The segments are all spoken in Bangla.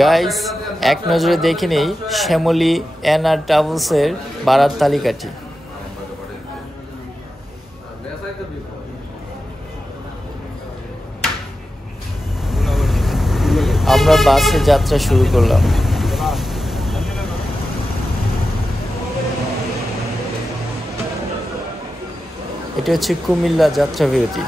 গাইস, এক নজরে দেখে নেই শ্যামলী এনআর ট্রাভেলসের ভাড়ার তালিকাটি। আমরা বাসে যাত্রা শুরু করলাম। এটা হচ্ছে কুমিল্লা যাত্রা বিরতি।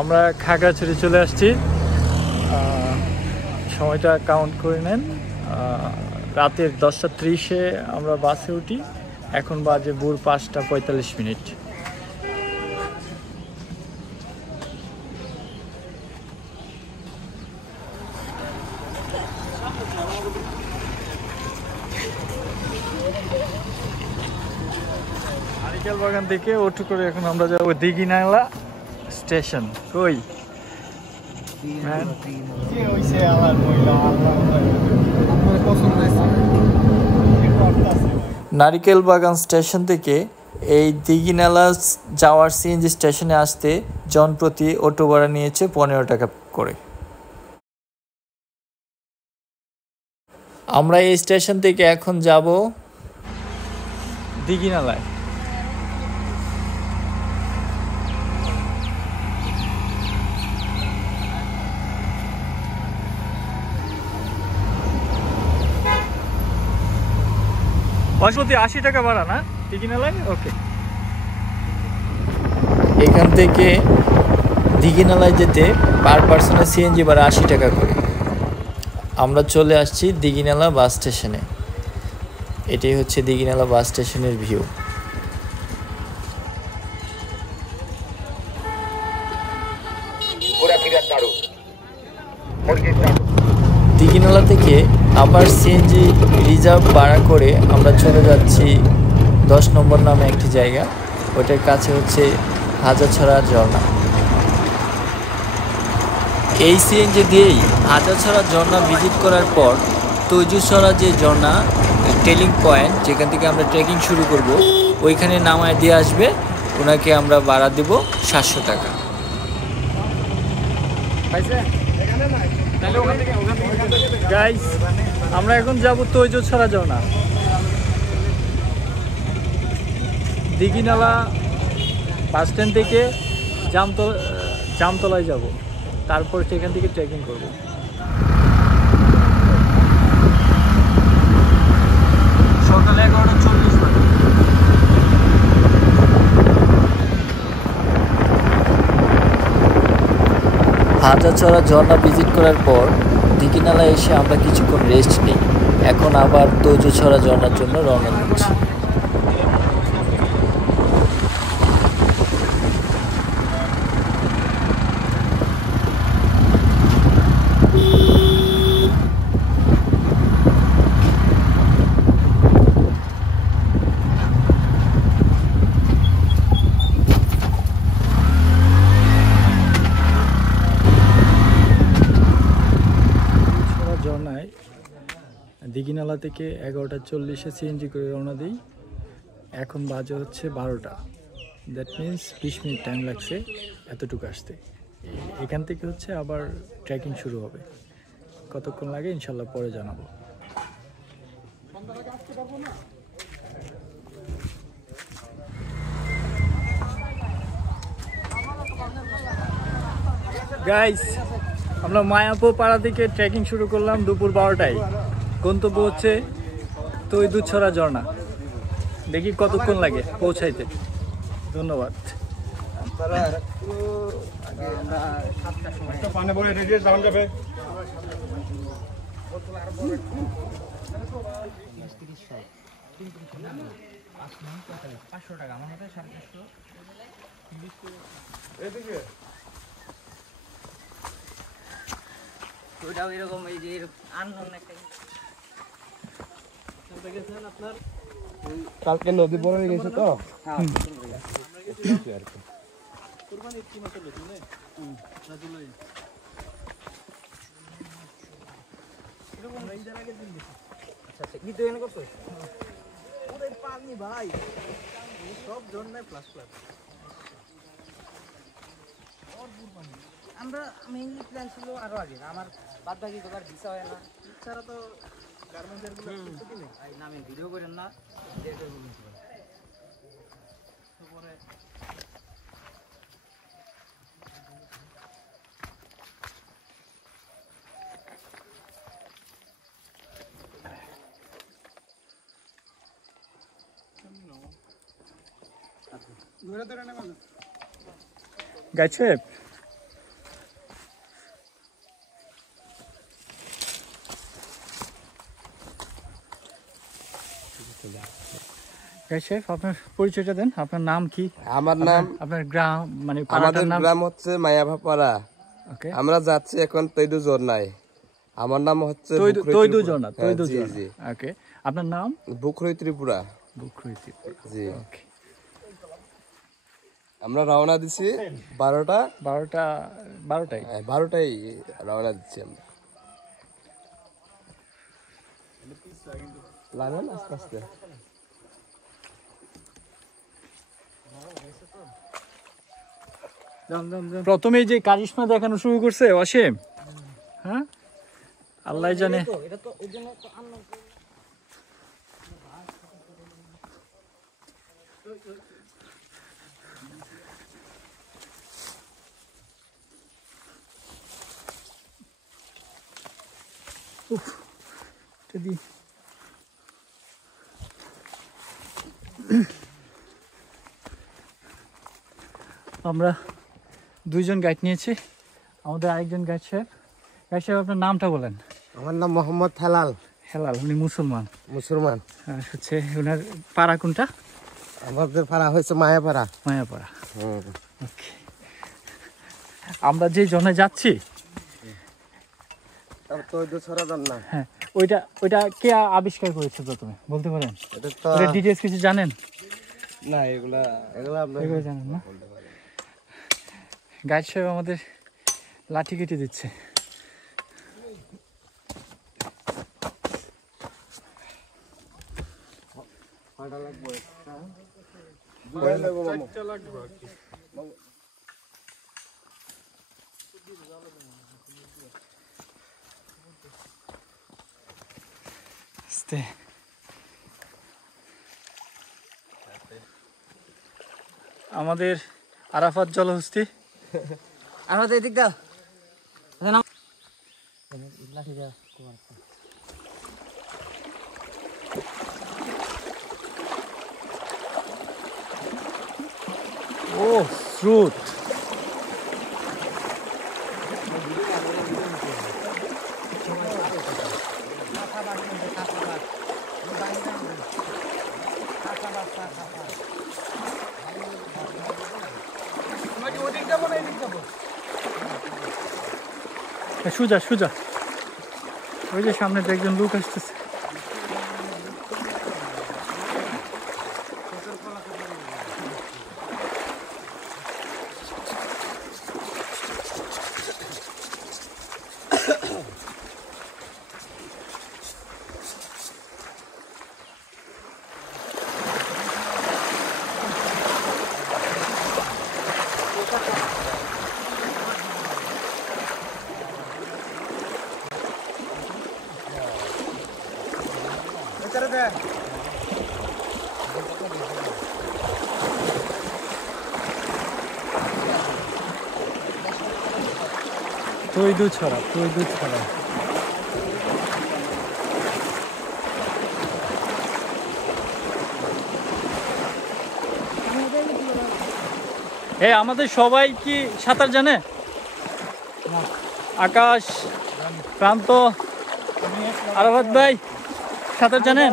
আমরা খাগড়াছড়ি চলে আসছি। সময়টা কাউন্ট করে নেন। রাতের 10:30-এ আমরা বাসে উঠি। এখন বাজে ভোর 5:45। নারিকেল বাগান থেকে অটো করে এখন আমরা যাবো দিঘিনালা স্টেশন। কই নারিকেল বাগান স্টেশন থেকে এই দিঘিনালা যাওয়ার সিএনজি স্টেশনে আসতে জনপ্রতি অটো ভাড়া নিয়েছে 15 টাকা করে। আমরা এই স্টেশন থেকে এখন যাব দিঘিনালায়। বাসমতি 80 টাকা ভাড়া না দিঘিনালায়? ওকে। এখান থেকে দিঘিনালায় যেতে পার পার্সনের সিএনজি ভাড়া 80 টাকা করে। আমরা চলে আসছি দিঘিনালা বাস স্টেশনে। এটাই হচ্ছে দিঘিনালা বাস স্টেশনের ভিউ। দিঘিনালা থেকে আবার সিএনজি রিজার্ভ ভাড়া করে আমরা চলে যাচ্ছি 10 নম্বর নামে একটি জায়গা। ওটার কাছে হচ্ছে হাজারছড়া ঝর্ণা। এই সিএনজি দিয়েই হাজারছড়া ঝর্ণা ভিজিট করার পর তৈজুছড়া যে ঝর্ণা ট্রেলিং পয়েন্ট, যেখান থেকে আমরা ট্রেকিং শুরু করব, ওইখানে নামায় দিয়ে আসবে। ওনাকে আমরা ভাড়া দেব 700 টাকা। গাইস, আমরা এখন যাব তৈজুছড়া ঝর্ণা। দিঘিনালা বাস স্ট্যান্ড থেকে জামতলায় যাব, তারপর সেখান থেকে ট্রেকিং করব। সকালে 11:40 বাজে। হাজারছড়া ঝর্ণা ভিজিট করার পর দিঘিনালায় এসে আমরা কিছুক্ষণ রেস্ট নিই। এখন আবার তৈজুছড়া ঝর্ণার জন্য রওনা দিচ্ছি। দিঘিনালা থেকে 11:40-এ সিএনজি করে রওনা দিই। এখন বাজে হচ্ছে 12টা। দ্যাট মিনস 20 মিনিট টাইম লাগছে এতটুকু আসতে। এখান থেকে হচ্ছে আবার ট্রেকিং শুরু হবে। কতক্ষণ লাগে ইনশাল্লাহ পরে জানাবো। গাইস, আমরা মায়াপুর পাড়া থেকে ট্রেকিং শুরু করলাম দুপুর 12টায়। গন্তব্য হচ্ছে তৈজুছড়া ঝর্ণা। দেখি কতক্ষণ লাগে পৌঁছাইতে। ধন্যবাদ। ওটাও এরকম এই যে আননোন একটা আপনার কালকে নদী বড় হয়ে গেছে তো আমরা মেইনলি প্ল্যান ছিল আরো আগে আমার বাদ বাকি গোবার ভিসা হয় না ছাড়া তো গার্মেন্টসের গুলো ছুটি নেই নামে ভিডিও করেন না পরে গাইড সাহেব গাইড সাহেব আপনার পরিচয়টা দেন, আপনার নাম কি? আমার নাম আপনার গ্রাম মানে আমাদের পাড়াটার নাম? গ্রাম হচ্ছে মায়াভাপাড়া। ওকে, আমরা যাচ্ছি এখন তৈদু জোরনায়। আমার নাম হচ্ছে তৈদু জনা, তৈদু জি জনা। জি। ওকে, আপনার নাম? বুকরই ত্রিপুরা। বুকরই ত্রিপুরা। জি। ওকে, আমরা রওনা দিছি 12টা 12টায়। 12টায় রওনা দিচ্ছি আমরা। লাগেন আস্তে আস্তে। প্রথমেই যে কারিশমা দেখানো শুরু করছে অসীম, হ্যাঁ আল্লাহ জানে। এটা তো ওই জন্য তো আমরা যদি আমরা দুইজন গাইড নিয়েছি, আমাদের আরেকজন গাইড সাহেব। গাইড সাহেব আপনার নামটা বলেন। আমার নাম মোহাম্মদ হেলাল। হেলাল, উনি মুসলমান। মুসলমান। আর হচ্ছে ওনার পাড়া কোনটা? আমাদের পাড়া হয়েছে মায়াপাড়া। মায়াপাড়া। ওকে, আমরা যে জনে যাচ্ছি হ্যাঁ ওইটা কে আবিষ্কার করেছে প্রথমে বলতে পারেন? এটা ডিটেইলস কিছু জানেন? না এগুলা এগুলো জানেন না। গাইড সাহেব আমাদের লাঠি কেটে দিচ্ছে। আস্তে। আমাদের আরাফাত জলহস্তি। আমাদের এদিক দাও লাঠি দাও। ও স্রোত। সুজা সুজা, ওই যে সামনে একজন লোক আসতেছে। তৈদু ছড়া, তৈদু ছড়া। আমাদের সবাই কি সাঁতার জানে? আকাশ, প্রান্ত, আরাফাত ভাই সাঁতার জানেন?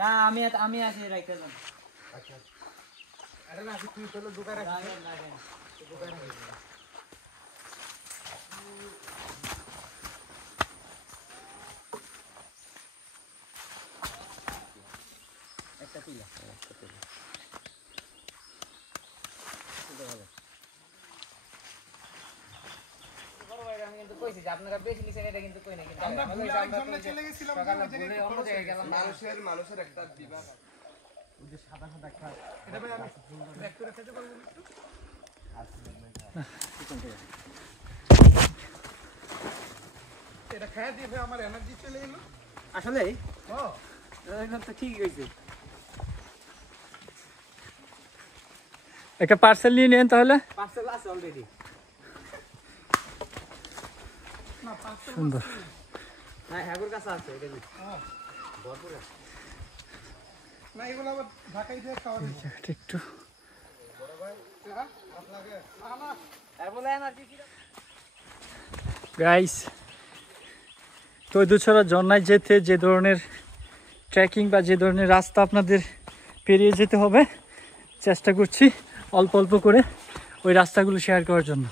না আমি আছি রাইতে যান। কইছি যে আপনারা বেশি নিছেন এটা কিন্তু কই না কিন্তু আমরা ভুলে আরেকজনের চলে গেছিলাম সকালে ভুলে অন্য জায়গায় গেলাম মানুষের একটা বিভাগ ওই যে সাদা সাদা একটা এটা ভাই আমি ব্যাক করে খেতে পারবো একটু এটা খায় দিয়ে ভাই আমার এনার্জি চলে গেল আসলে হ্যাঁ এটা তো ঠিক হইছে একটা পার্সেল নিয়ে নেন তাহলে পার্সেল আছে অলরেডি না পার্সেল সুন্দর না হ্যাগোর কাছে আছে এটা কি হ্যাঁ ভরপুর আছে না এগুলো আবার ঢাকাই দিয়ে খাওয়া যায় জায়গাটা একটু বড় ভাই খারাপ লাগে না আর বলে এনার্জি কি গাইস তৈদুছড়া ঝর্ণায় যেতে যে ধরনের ট্রেকিং বা যে ধরনের রাস্তা আপনাদের পেরিয়ে যেতে হবে চেষ্টা করছি অল্প অল্প করে ওই রাস্তাগুলো শেয়ার করার জন্য।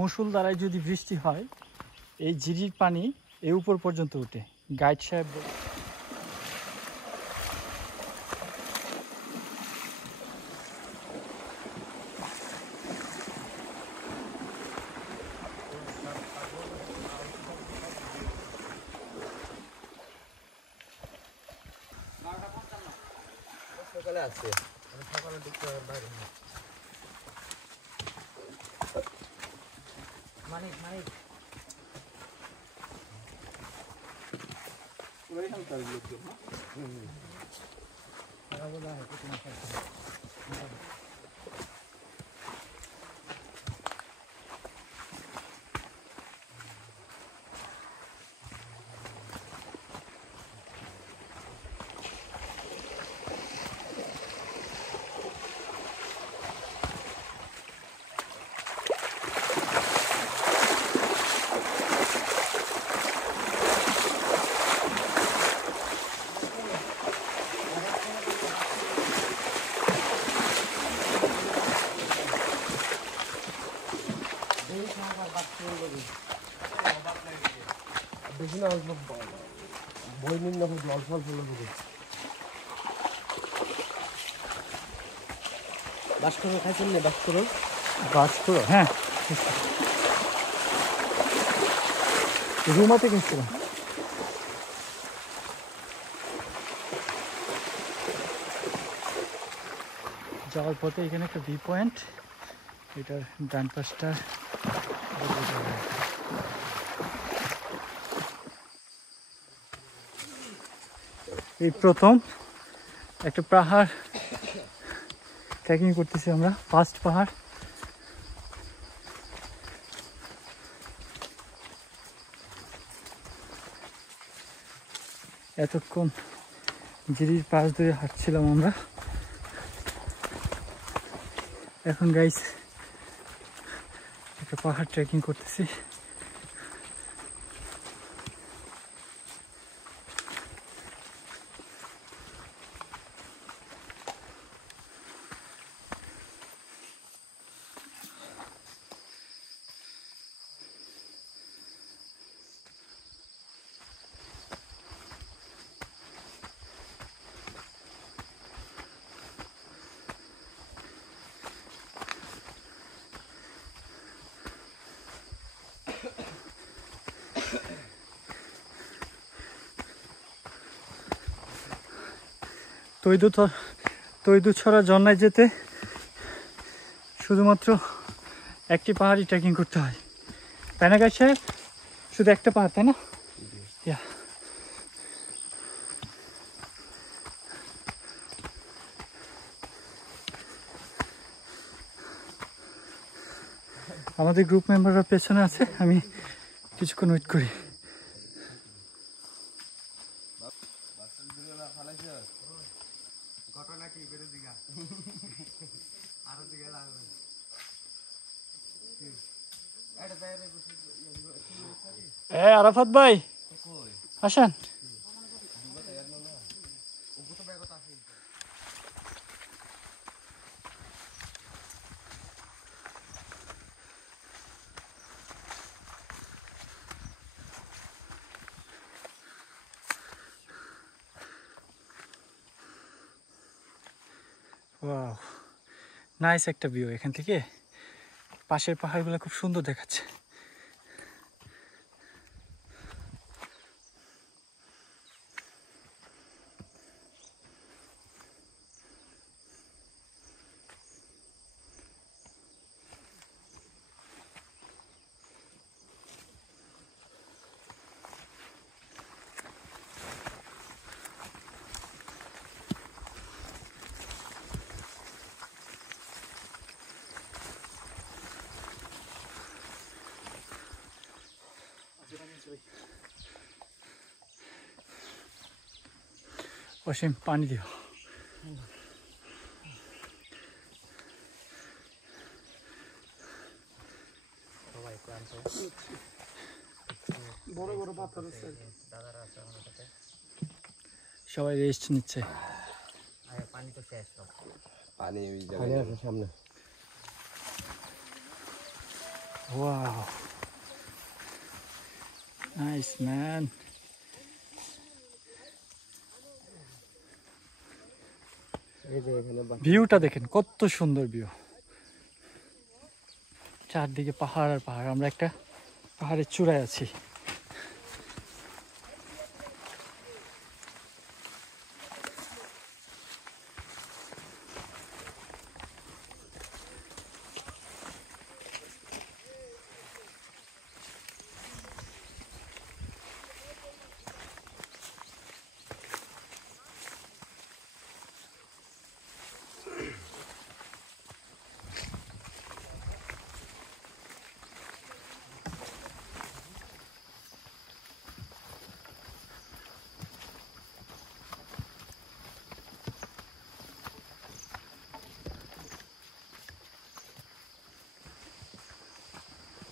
মুষলধারায় যদি বৃষ্টি হয় এই ঝিরির পানি এই উপর পর্যন্ত ওঠে। গাইড সাহেব সকালে আছে সকালে ঢুকতে হবে বাইরে মানিক মানিক পুরোই হালকা লোক বেশি না বই নিন না জল ফল ফেলে দেবে বাস করো খাইছেন না বাস করো বাস করো। হ্যাঁ রুমাতে কিনছিলাম। যাওয়ার পথে এখানে একটা ভিউ পয়েন্ট, এটার ডান পাশটা এই প্রথম একটা পাহাড় ট্রেকিং করতেছি আমরা, ফার্স্ট পাহাড়। এতক্ষণ ঝিরির পাশ ধরে হাঁটছিলাম আমরা, এখন গাইস একটা পাহাড় ট্রেকিং করতেছি। তৈদুছড়া ঝর্ণায় যেতে শুধুমাত্র একটি পাহাড়ই ট্রেকিং করতে হয়, তাই না গাইস সাহেব? শুধু একটা পাহাড়, তাই না? আমাদের গ্রুপ মেম্বাররা পেছনে আছে, আমি কিছুক্ষণ ওয়েট করি। আরাফাত ভাই আসেন। ওয়াও, নাইস একটা ভিউ এখান থেকে, পাশের পাহাড়গুলো খুব সুন্দর দেখাচ্ছে। অসীম পানি দিও। বড় বড় পাথর আছে, সবাই রেস্ট নিচ্ছে। পানি তো শেষ সব। পানি ওই জায়গায় আছে সামনে। Wow, nice man. এই যে এখানে ভিউটা দেখেন কত সুন্দর ভিউ, চারদিকে পাহাড় আর পাহাড়। আমরা একটা পাহাড়ের চূড়ায় আছি।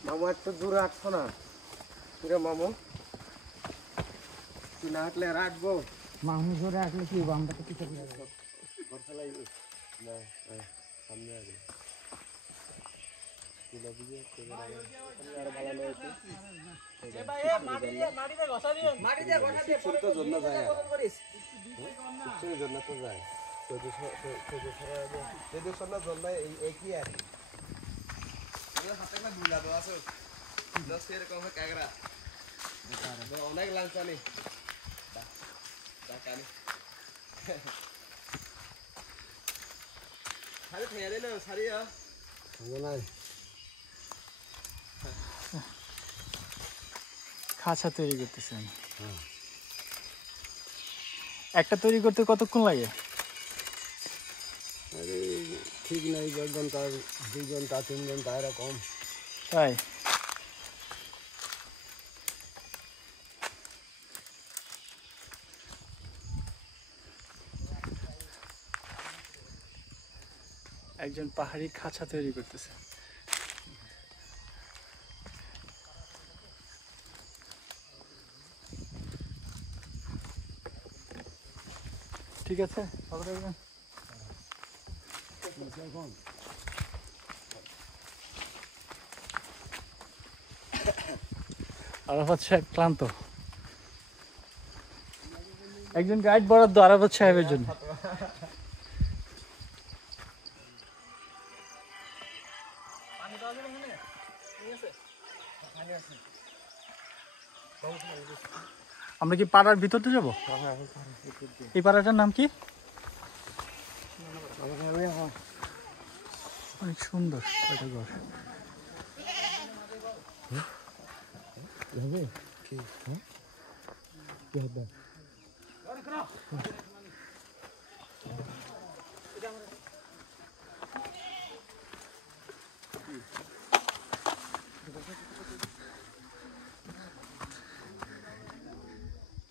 মামু একটু দূরে হাঁটছো না? কিরে মামু, তুই না হাঁটলে আর হাঁটবো? মাহমুদ ধরে আসলে কি হবো, আমরা তো কিছু না, সামনে আগে অনেক লাঞ্চানি সারি খেয়ে দিলে সারি নাই। খাঁচা তৈরি করতেছি আমি। একটা তৈরি করতে কতক্ষণ লাগে? আরে ঠিক নাই, 10 ঘন্টা 2 ঘন্টা 3 ঘন্টা এরকম। তাই? একজন পাহাড়ি খাঁচা তৈরি করতেছে। ঠিক আছে, ভালো থাকবেন। আরাফাত সাহেব ক্লান্ত। একজন গাইড বরাদ্দ আরাফাত সাহেবের জন্য। আমরা কি পাড়ার ভিতরতে যাবো? এই পাড়াটার নাম কি? অনেক সুন্দর একটা ঘর।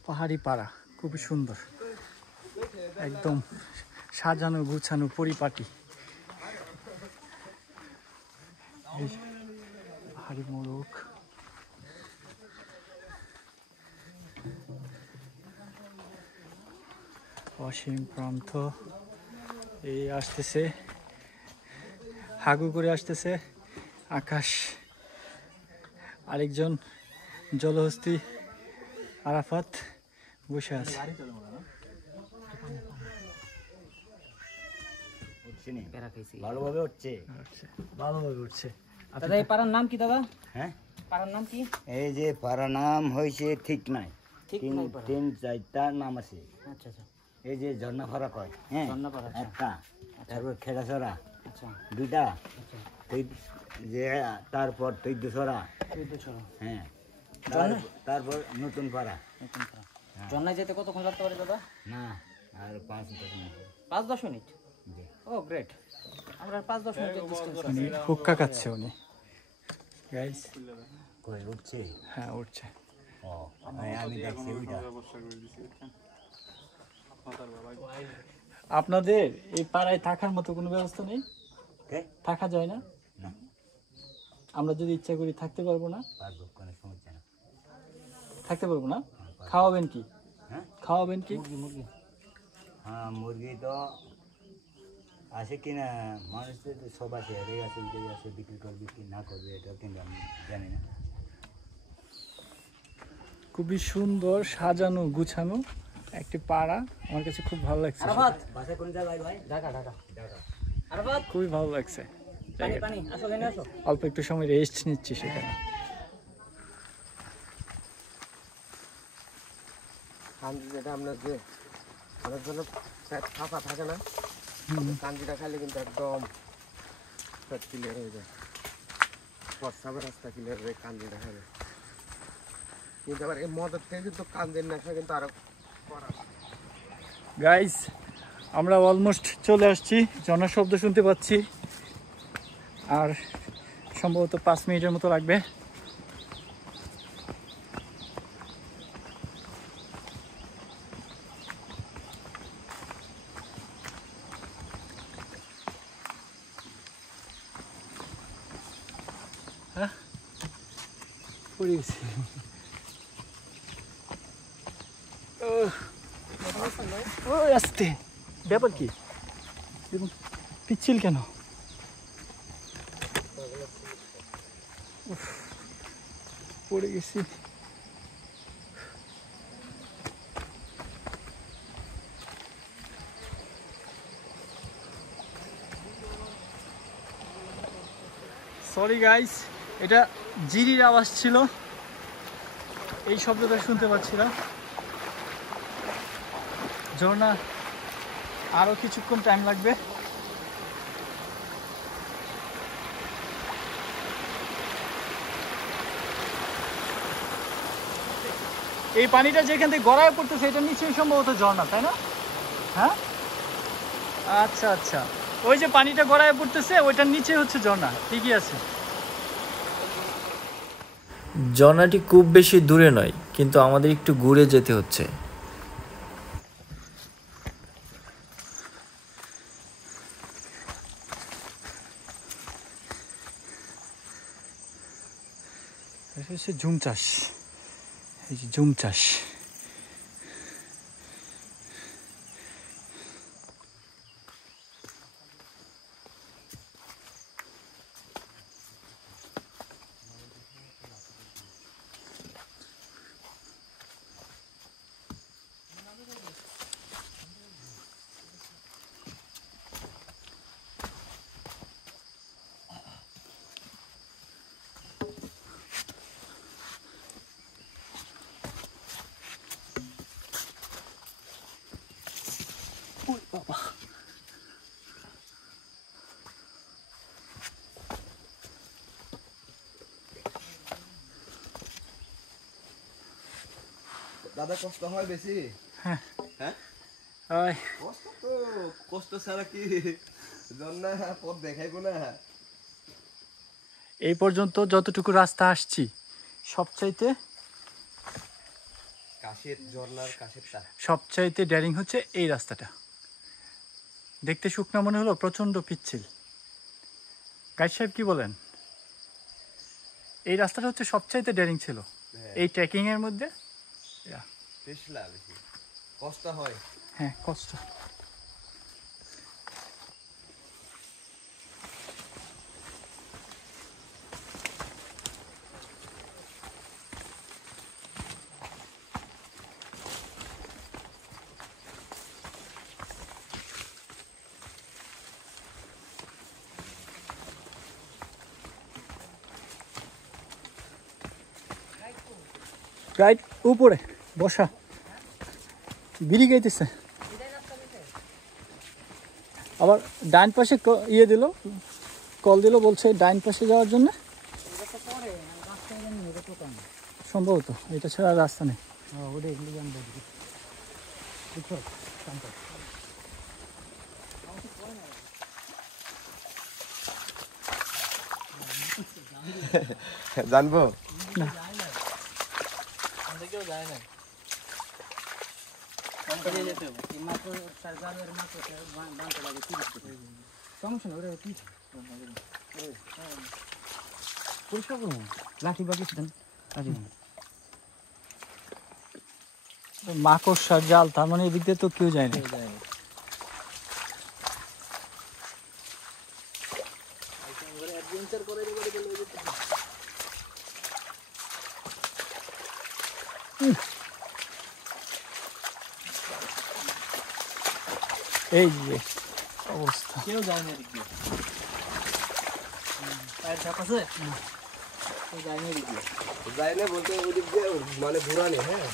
পাহাড়ি পাড়া খুবই সুন্দর, একদম সাজানো গুছানো পরিপাটি। পাহাড়ি মোরগ, অসীম প্রান্ত এই আসতেছে, হাগু করে আসতেছে আকাশ। আরেকজন জলহস্তি আরাফাত বসে আছে। খাইছি নি প্যারা খাইছি। ভালোভাবে হচ্ছে আচ্ছা ভালোভাবে উঠছে। দাদা এই পাড়ার নাম কি দাদা? হ্যাঁ পাড়ার নাম কি? এই যে পাড়া নাম হয়েছে ঠিক নাই ঠিক তিন নাই পাড়া। তিন চারটা নাম আছে আচ্ছা আচ্ছা এই যে ঝর্ণাপাড়া কয় হ্যাঁ ঝর্ণাপাড়া, আচ্ছা। একটা তারপর খেড়াছড়া আচ্ছা দুইটা আচ্ছা যে তারপর তৈদছড়া চৈদ্দছড়া হ্যাঁ ঝর্ণা? তারপর নতুন পাড়া নতুন পাড়া। ঝর্ণায় যেতে কতক্ষণ লাগতে পারে দাদা? না আর 5-10 মিনিট 5-10 মিনিট। জি। ও গ্রেট, আমরা 5-10 মিনিটের ডিস্টেন্স উনি হুক্কা খাচ্ছে উনি গাইস। কই উঠছে হ্যাঁ উঠছে। ও আমি দেখছি ওইটা আপনাদের এই পাড়ায় থাকার মতো কোনো ব্যবস্থা নেই? কে থাকা যায় না? না আমরা যদি ইচ্ছা করি থাকতে পারবো না? পারবো কোনো সমস্যা না থাকতে পারবো না? খাওয়াবেন কি? হ্যাঁ খাওয়াবেন কি? মুরগি হ্যাঁ মুরগি তো আছে কিনা মানুষদের তো সব আছে এরাই আছে ওইটাই আছে বিক্রি করবে কি না করবে এটা কিন্তু আমি জানি না খুবই সুন্দর সাজানো গুছানো একটি পাড়া, আমার কাছে খুব ভালো লাগছে। আরাফাত, বাসা কোন জায়গায় ভাই ঢাকা ঢাকা ঢাকা আরাফাত, খুবই ভালো লাগছে। পানি পানি আসো, এনে আসো। অল্প একটু সময় রেস্ট নিচ্ছি সেখানে। কাঞ্জি যেটা আপনার যে অনেক জন্য পেট ফাঁপা থাকে না, কাঞ্জিটা খাইলে কিন্তু একদম পেট ক্লিয়ার হয়ে যায়, প্রস্রাবের রাস্তা ক্লিয়ার হয়ে কাঞ্জিটা খাবে। কিন্তু আবার এই মদের থেকে কিন্তু কাঞ্জির নেশা কিন্তু আরো গাইস আমরা অলমোস্ট চলে আসছি, ঝর্ণার শব্দ শুনতে পাচ্ছি, আর সম্ভবত 5 মিনিটের মতো লাগবে। হ্যাঁ পড়ে গেছি। ও আস্তে, ব্যাপার কি? দেখুন পিচ্ছিল কেন? উফ, পড়ে গেছি। সরি গাইস, এটা জিরির আওয়াজ ছিল, এই শব্দটা শুনতে পাচ্ছিলাম। ঝর্ণা আরো কিছুক্ষণ টাইম লাগবে। এই পানিটা যেখান থেকে গড়ায় পড়তেছে এটা নিচেই সম্ভবত ঝর্ণা, তাই না? হ্যাঁ আচ্ছা আচ্ছা, ওই যে পানিটা গড়ায় পড়তেছে ওইটার নিচে হচ্ছে ঝর্ণা, ঠিকই আছে। ঝর্ণাটি খুব বেশি দূরে নয়, কিন্তু আমাদের একটু ঘুরে যেতে হচ্ছে। এটা হচ্ছে ঝুম চাষ, এই যে ঝুম চাষ। ওই বাবা, দাদা কষ্ট হয় বেশি? হ্যাঁ হ্যাঁ ওই কষ্ট তো, কষ্ট ছাড়া কি জন্না পথ দেখাইবো না। এই পর্যন্ত যতটুকু রাস্তা আসছি সবচাইতে কাশের ঝর্ণার কাশেরটা সবচাইতে ড্যারিং হচ্ছে এই রাস্তাটা। দেখতে শুকনা মনে হলো, প্রচন্ড পিচ্ছিল। গাইড সাহেব কি বলেন? এই রাস্তাটা হচ্ছে সবচাইতে ড্যারিং ছিল এই ট্রেকিং এর মধ্যে। পিছলা বেশি কষ্ট হয়। হ্যাঁ কষ্ট। রাইট উপরে বসা বিড়ি গাইতেছে। আবার ডাইন পাশে ইয়ে দিল, কল দিল, বলছে ডাইন পাশে যাওয়ার জন্য। সম্ভবত এটা ছাড়া আর রাস্তা নেই। জানবো না মাকড়সার জাল, তার মানে এদিক দিয়ে তো কেউ যায় না। এই যে অবস্থা, কেউ যায় না এদিক দিয়ে। পায়ের ছাপ আছে? কেউ যায় না এদিক দিয়ে। যাই না বলতে ওদিক দিয়ে মানে ঘোরা নেই। হ্যাঁ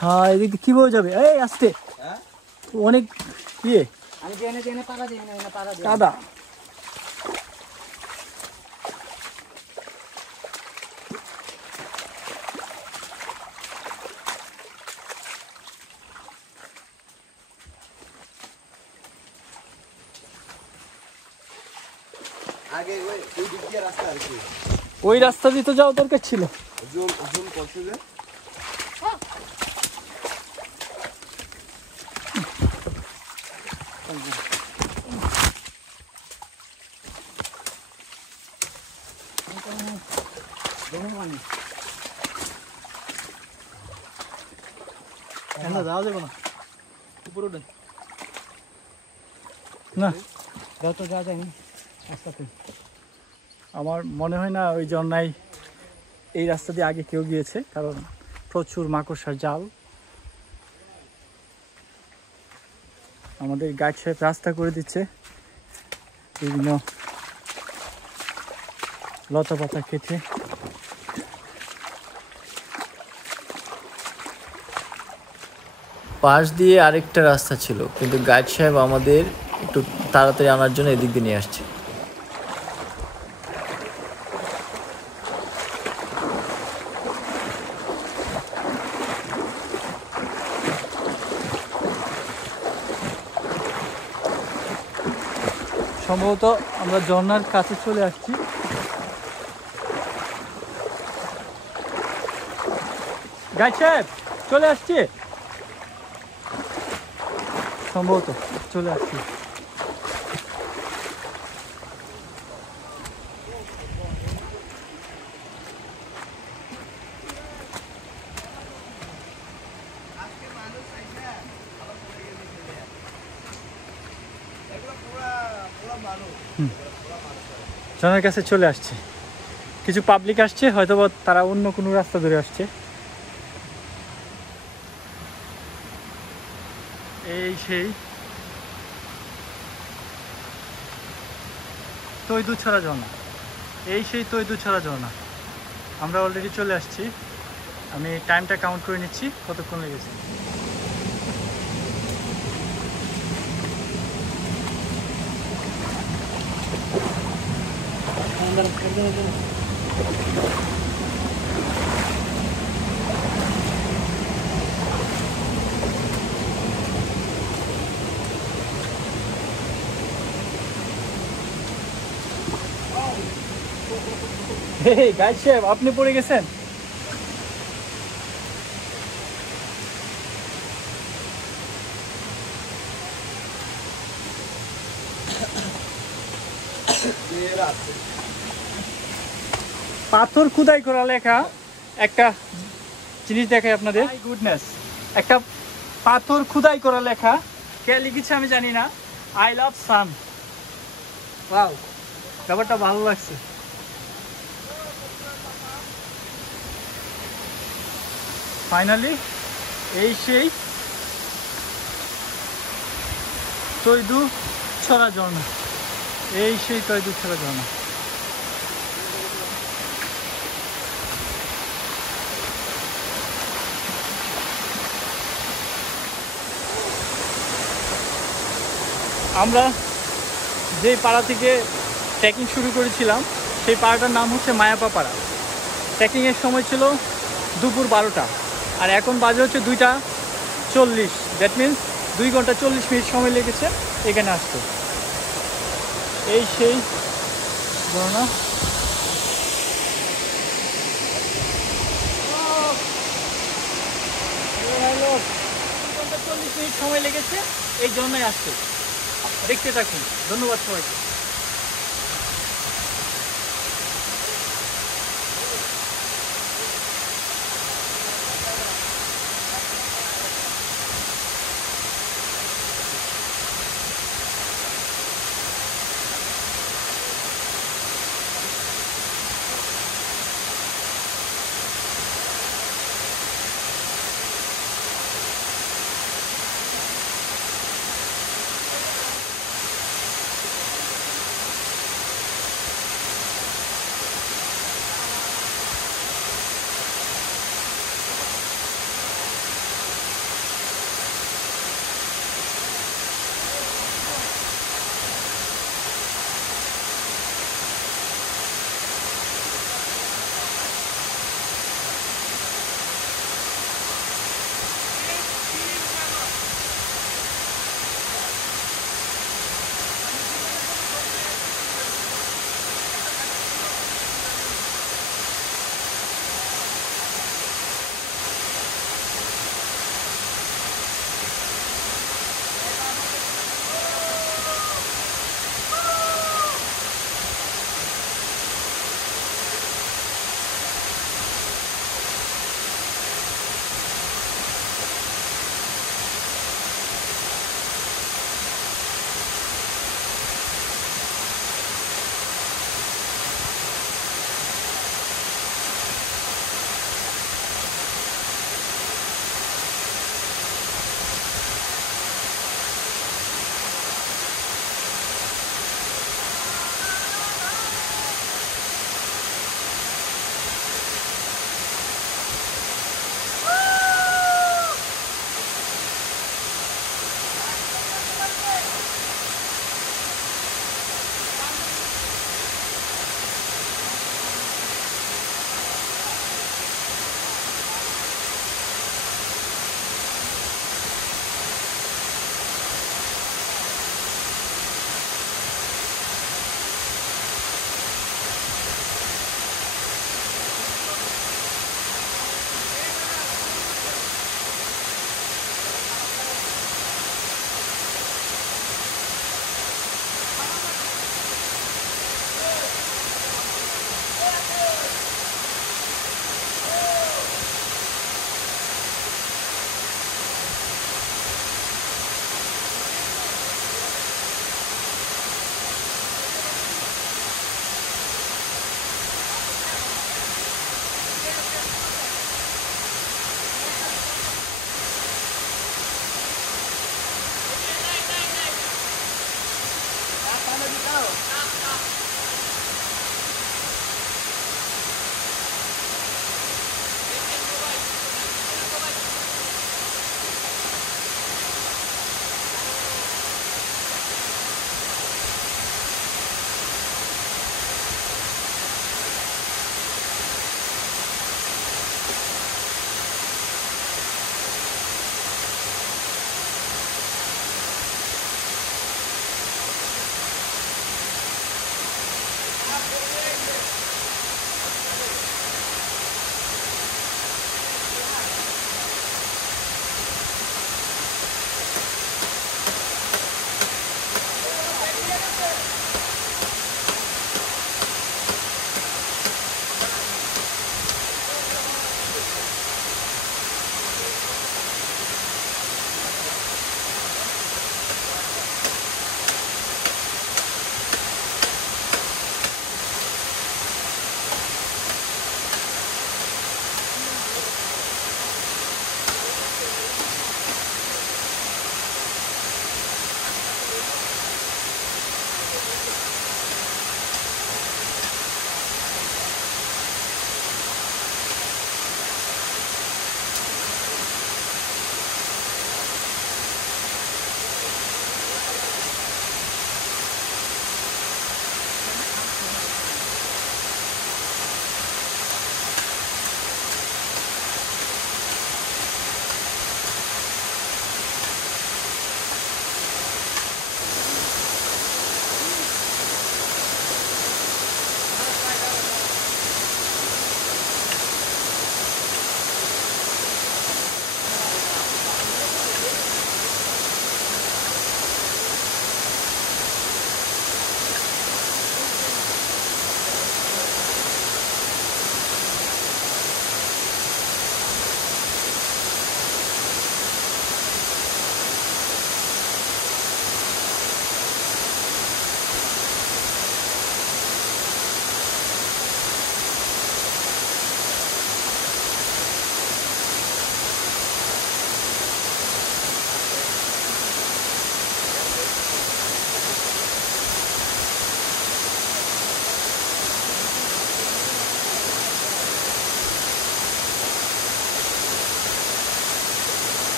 হ্যাঁ এদিক দিয়ে কিভাবে যাবে? এই আসতে অনেক ইয়ে আমি জেনে জেনে পাড়া দিই না, পাড়া দিই কাদা। আগে ওই দিক দিয়ে রাস্তা আর কি, ওই রাস্তা দিয়ে তো যাওয়া দরকার ছিল। জুম জুম করছে যে যাওয়া যাবে না, উপরে উঠে না যত যাওয়া যায়নি রাস্তাতে। আমার মনে হয় না ওই ঝর্ণায় এই রাস্তা দিয়ে আগে কেউ গিয়েছে, কারণ প্রচুর মাকড়সার জাল। আমাদের গাইড সাহেব রাস্তা করে দিচ্ছে বিভিন্ন লতা পাতা কেটে। পাশ দিয়ে আরেকটা রাস্তা ছিল, কিন্তু গাইড সাহেব আমাদের একটু তাড়াতাড়ি আনার জন্য এদিক দিয়ে নিয়ে আসছে। সম্ভবত আমরা ঝর্ণার কাছে চলে আসছি। গাইড সাহেব চলে আসছি, সম্ভবত চলে আসছি। ঝর্ণার কাছে চলে আসছে। কিছু পাবলিক আসছে, হয়তো তারা অন্য কোনো রাস্তা ধরে আসছে। এই সেই তৈদুছড়া ঝর্ণা, এই সেই তৈদুছড়া ঝর্ণা। আমরা অলরেডি চলে আসছি। আমি টাইমটা কাউন্ট করে নিচ্ছি কতক্ষণ লেগেছে। গাইড সাহেব আপনি পড়ে গেছেন? পাথর খুদাই করা লেখা একটা জিনিস দেখাই আপনাদের। গুডনেস, একটা পাথর খুদাই করা লেখা, কে লিখেছে আমি জানি না। I love San. ওয়াও, ব্যাপারটা ভালো লাগছে। ফাইনালি এই সেই তৈদুছড়া ঝর্ণা, এই সেই তৈদুছড়া ঝর্ণা। আমরা যেই পাড়া থেকে ট্রেকিং শুরু করেছিলাম সেই পাড়াটার নাম হচ্ছে মায়াপা পাড়া। ট্রেকিংয়ের সময় ছিল দুপুর 12টা, আর এখন বাজে হচ্ছে 2:40। দ্যাট মিন্স 2 ঘন্টা 40 মিনিট সময় লেগেছে এখানে আসতে। এই সেই ঝর্ণা। 40 মিনিট সময় লেগেছে এই ঝর্ণায় আসতে। দেখতে থাকুন। ধন্যবাদ সবাইকে।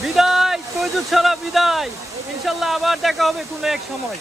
বিদায়, প্রযোজ ছাড়া বিদায়। ইনশাল্লাহ আবার দেখা হবে কোনো এক সময়।